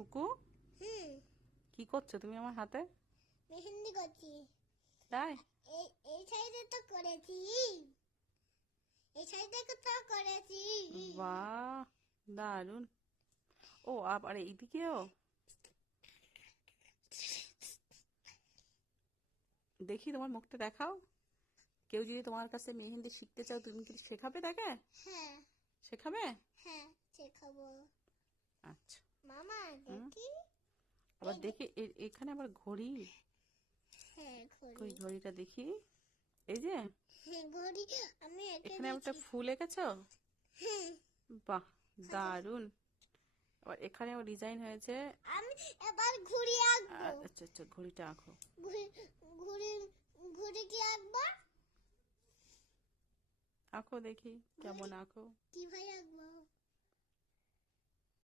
ফুকু, হুম, কি করছো তুমি আমার হাতে? মেহেন্দি করছি। তাই? এই সাইডে তো করেছি, এই সাইডে কোথাও করেছি। বাহ, দারুন। ও আবার এইদিকেও দেখি, তোমার মুখটা দেখাও। কেউ যদি তোমার কাছে মেহেন্দি শিখতে চাও, তুমি কি শেখাবে তাকে? হ্যাঁ, শেখাবে? হ্যাঁ, শেখাবো। আচ্ছা। মামা হুম। দেখি। আবার এই দেখি এখানে আবার ঘড়ি। হ্যাঁ, কই ঘড়ি। ঘড়িটা দেখি। এই যে হ্যাঁ, ঘড়ি আমি এঁকে এখানে একটা দিয়েছি। ফুল এঁকেছো। হ্যাঁ, বাহ, আচ্ছা, দারুন। আবার এখানেও ডিজাইন হয়েছে। আমি এবার ঘুড়ি আঁকবো। আচ্ছা আচ্ছা, ঘড়িটা আঁকো। ঘুড়ি, ঘুড়ি, ঘুড়ি কি আঁকবো? আঁকো দেখি কেমন আঁকো। কিভাবে আঁকবো?